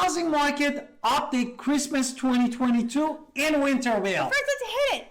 housing market update Christmas 2022 in Winterville. First, let's hit it.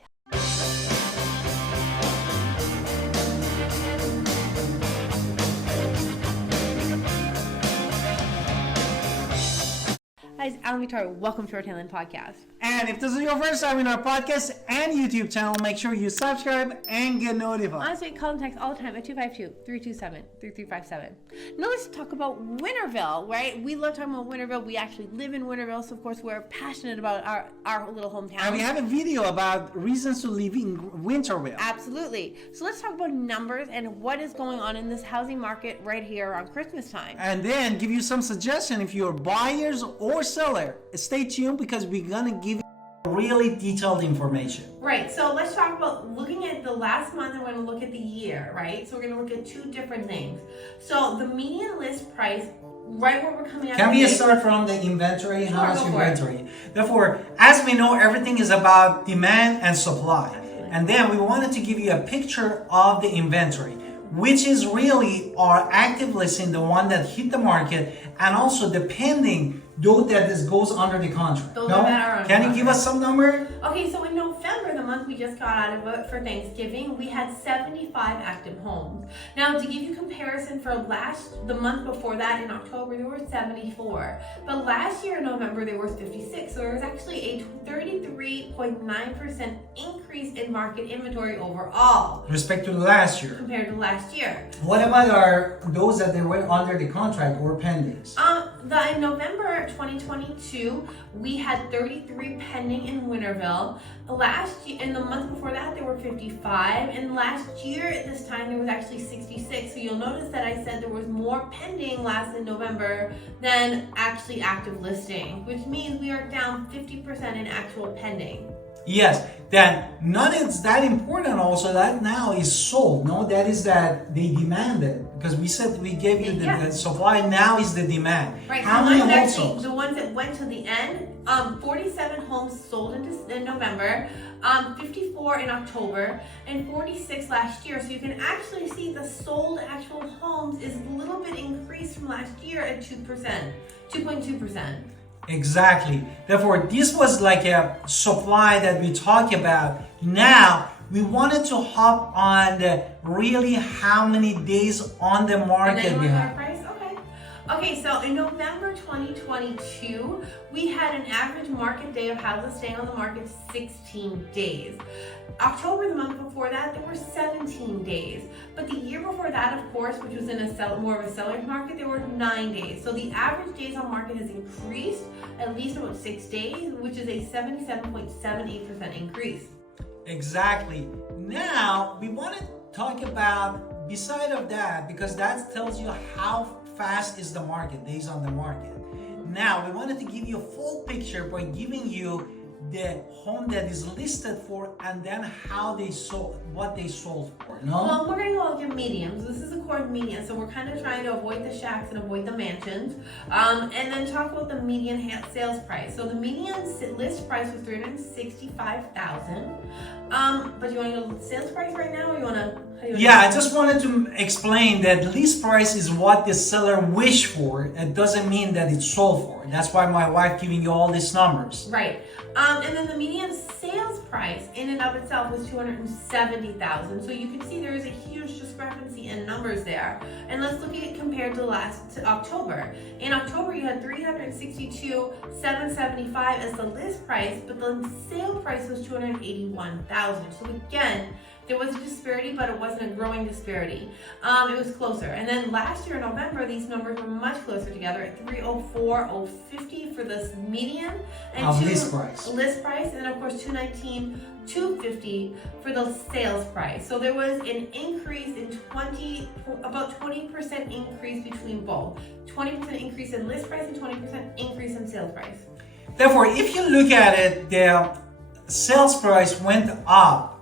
Hi, I'm Victoria. Welcome to our Talent Podcast. And if this is your first time in our podcast and YouTube channel, make sure you subscribe and get notified. Honestly, call and text all the time at 252-327-3357. Now let's talk about Winterville, right? We love talking about Winterville. We actually live in Winterville, so of course we're passionate about our little hometown. And we have a video about reasons to live in Winterville. Absolutely. So let's talk about numbers and what is going on in this housing market right here around Christmas time. And then give you some suggestion if you're buyers or seller. Stay tuned because we're gonna give you really detailed information. Right, so let's talk about looking at the last month and we're going to look at the year, right? So we're going to look at two different things. So the median list price, right where we're coming out. Can we start from the inventory? Sure, House go for it. inventory. Therefore, as we know, everything is about demand and supply. Absolutely. And then we wanted to give you a picture of the inventory, which is really our active listing, the one that hit the market, and also the pending, though that this goes under the contract. Those that are under Can you give contract. us some number? Okay, so in November, the month we just got out of it for Thanksgiving, we had 75 active homes. Now, to give you comparison for the month before that in October, there were 74. But last year in November, there were 56. So there was actually a 33.9% increase in market inventory overall. Respect to last year. Compared to last year. What about those that they were under the contract or pendings? In November 2022, we had 33 pending in Winterville. Last year, in the month before that, there were 55. And last year at this time, there was actually 66. So you'll notice that I said there was more pending last in November than actually active listing, which means we are down 50% in actual pending. Yes, then none is that important also that now is sold. No, that is that they demanded because we said we gave you the supply, now is the demand. Right, How many homes sold? The ones that went to the end, 47 homes sold in November, 54 in October, and 46 last year. So you can actually see the sold actual homes is a little bit increased from last year at 2.2%. Exactly. Therefore, this was like a supply that we talk about. Now, we wanted to hop on the really how many days on the market we have. Price? Okay, so in November 2022, we had an average market day of houses staying on the market 16 days. October, the month before that, there were 17 days. But the year before that, of course, which was in more of a seller's market, there were 9 days. So the average days on market has increased at least about 6 days, which is a 77.78% increase. Exactly. Now, we want to talk about, beside of that, because that tells you how fast is the market, days on the market. Now, we wanted to give you a full picture by giving you the home that is listed for and then how they sold, what they sold for. No? Well, we're going to look at mediums. This is a core median, so we're kind of trying to avoid the shacks and avoid the mansions. And then talk about the median sales price. So the median list price was $365,000. But you want to go sales price right now, or you want to? Yeah, I just wanted to explain that list price is what the seller wished for. It doesn't mean that it's sold for. That's why my wife giving you all these numbers. Right. And then the median sales price in and of itself was $270,000. So you can see there is a huge discrepancy in numbers there. And let's look at it compared to October. In October, you had $362,775 as the list price, but the sale price was $281,000. So again, there was a disparity, but it wasn't a growing disparity. It was closer. And then last year in November, these numbers were much closer together at $304,050 for the median and list price. And then of course $219,250 for the sales price. So there was an increase in about 20% increase between both. 20% increase in list price and 20% increase in sales price. Therefore, if you look at it, the sales price went up.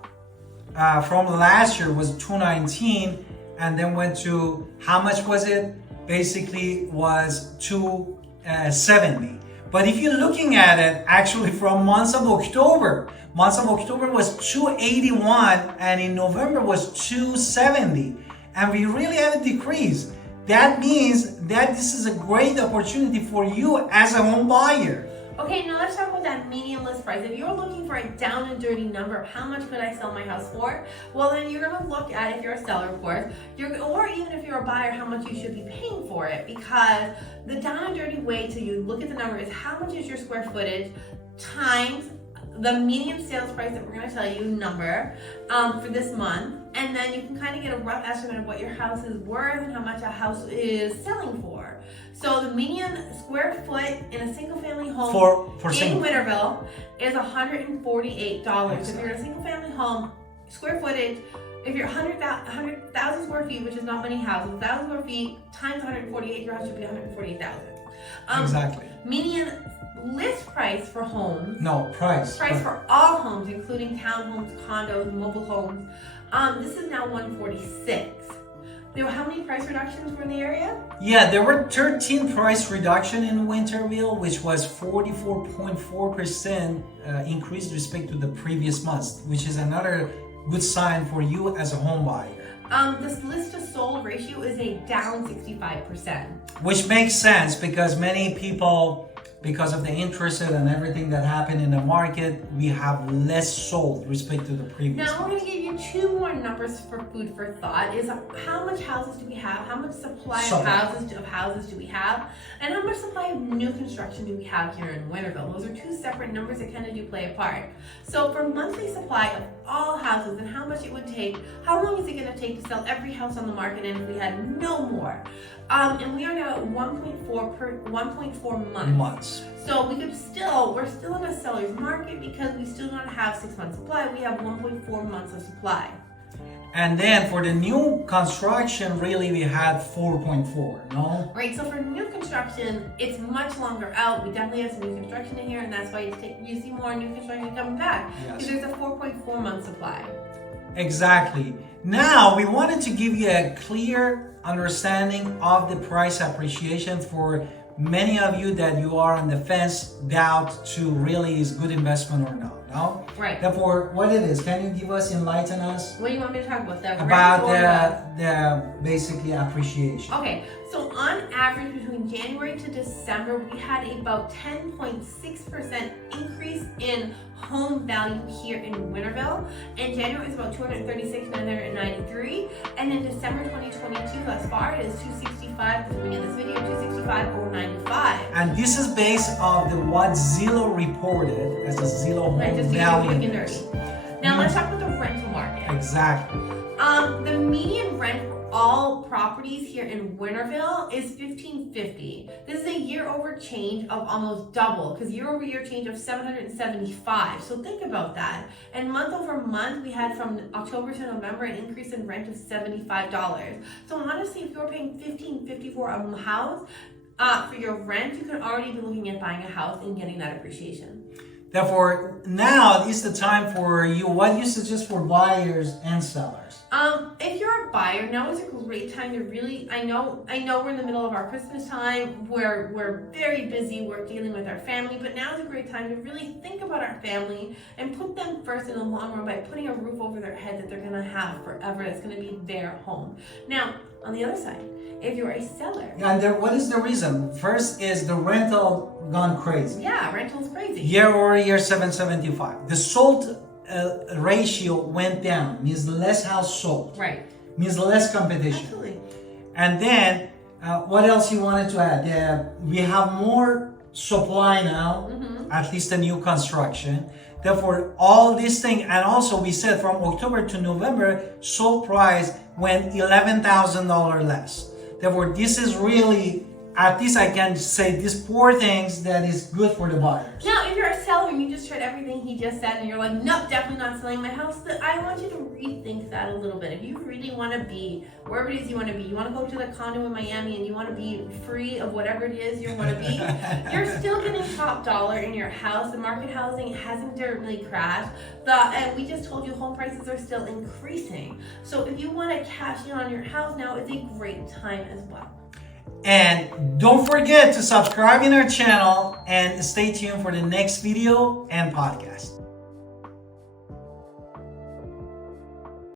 From last year was 219 and then went to, how much was it? Basically was 270. But if you're looking at it actually from months of October was 281 and in November was 270. And we really had a decrease. that means that this is a great opportunity for you as a home buyer. Okay, now let's talk about that median list price. If you're looking for a down and dirty number of how much could I sell my house for, well then you're gonna look at, if you're a seller of course, or even if you're a buyer, how much you should be paying for it, because the down and dirty way to you look at the number is how much is your square footage times the median sales price that we're going to tell you number for this month, and then you can kind of get a rough estimate of what your house is worth and how much a house is selling for. So the median square foot in a single family home in Winterville is $148. Exactly. If you're in a single family home, square footage, if you're 100,000 square feet, which is not many houses, 1,000 square feet times 148, your house should be 148,000. Exactly. Median list price for homes. No, price for all homes, including townhomes, condos, mobile homes. This is now 146. There were how many price reductions were in the area? Yeah, there were 13 price reduction in Winterville, which was 44.4% increase respect to the previous months, which is another good sign for you as a home buyer. This list to sold ratio is a down 65%. Which makes sense because many people, because of the interest and everything that happened in the market, we have less sold respect to the previous. Now we're going to give you two more numbers for food for thought. Is how much houses do we have? How much supply of houses do we have? And how much supply of new construction do we have here in Winterville? Those are two separate numbers that kind of do play a part. So for monthly supply of all houses and how much it would take, how long is it going to take to sell every house on the market, and if we had no more? And we are now at 1.4 months. So we're still in a seller's market because we still don't have 6 months supply. We have 1.4 months of supply. And then for the new construction, really we had 4.4, no? Right, so for new construction, it's much longer out. We definitely have some new construction in here, and that's why you see more new construction coming back. Yes. Because there's a 4.4 month supply. Exactly. Now we wanted to give you a clear understanding of the price appreciation for many of you that you are on the fence, doubt to really is good investment or not. No? Right. Therefore, what it is, can you give us, enlighten us? What do you want me to talk about? The basically appreciation. Okay, so on average between January to December, we had about 10.6% increase in home value here in Winterville. And January is about $236,993, and in December 2022, thus far, it is $265. At the beginning of this video, $265,095. And this is based on the what Zillow reported as a Zillow home value index. Now let's talk about the rental market. Exactly. The median rent for all properties here in Winterville is $1,550. This is a year-over change of almost double, because year-over-year change of 775. So think about that. And month-over-month, we had from October to November an increase in rent of $75. So honestly, if you're paying $1,550 for a house, for your rent, you could already be looking at buying a house and getting that appreciation. Therefore, now is the time for you. What do you suggest for buyers and sellers? If you're a buyer, now is a great time to really, I know we're in the middle of our Christmas time, we're very busy, we're dealing with our family, but now is a great time to really think about our family and put them first in the long run by putting a roof over their head that they're gonna have forever, that's gonna be their home. Now, on the other side, if you're a seller. And what is the reason? First is the rental gone crazy. Yeah, rental's crazy. Year over year, 775. The sold ratio went down, means less house sold. Right. Means less competition. Absolutely. And then, what else you wanted to add? We have more supply now, at least the new construction. Therefore, all this thing, and also we said from October to November, sold price went $11,000 less. Therefore, this is really, at least I can say, these poor things that is good for the buyers. Now, if you're a seller and you just heard everything he just said and you're like, nope, definitely not selling my house, I want you to rethink that a little bit. If you really want to be wherever it is you want to be, you want to go to the condo in Miami and you want to be free of whatever it is you want to be, you're still getting top dollar in your house. The market housing hasn't really crashed. And we just told you home prices are still increasing. So if you want to cash in on your house now, it's a great time as well. And don't forget to subscribe in our channel and stay tuned for the next video and podcast.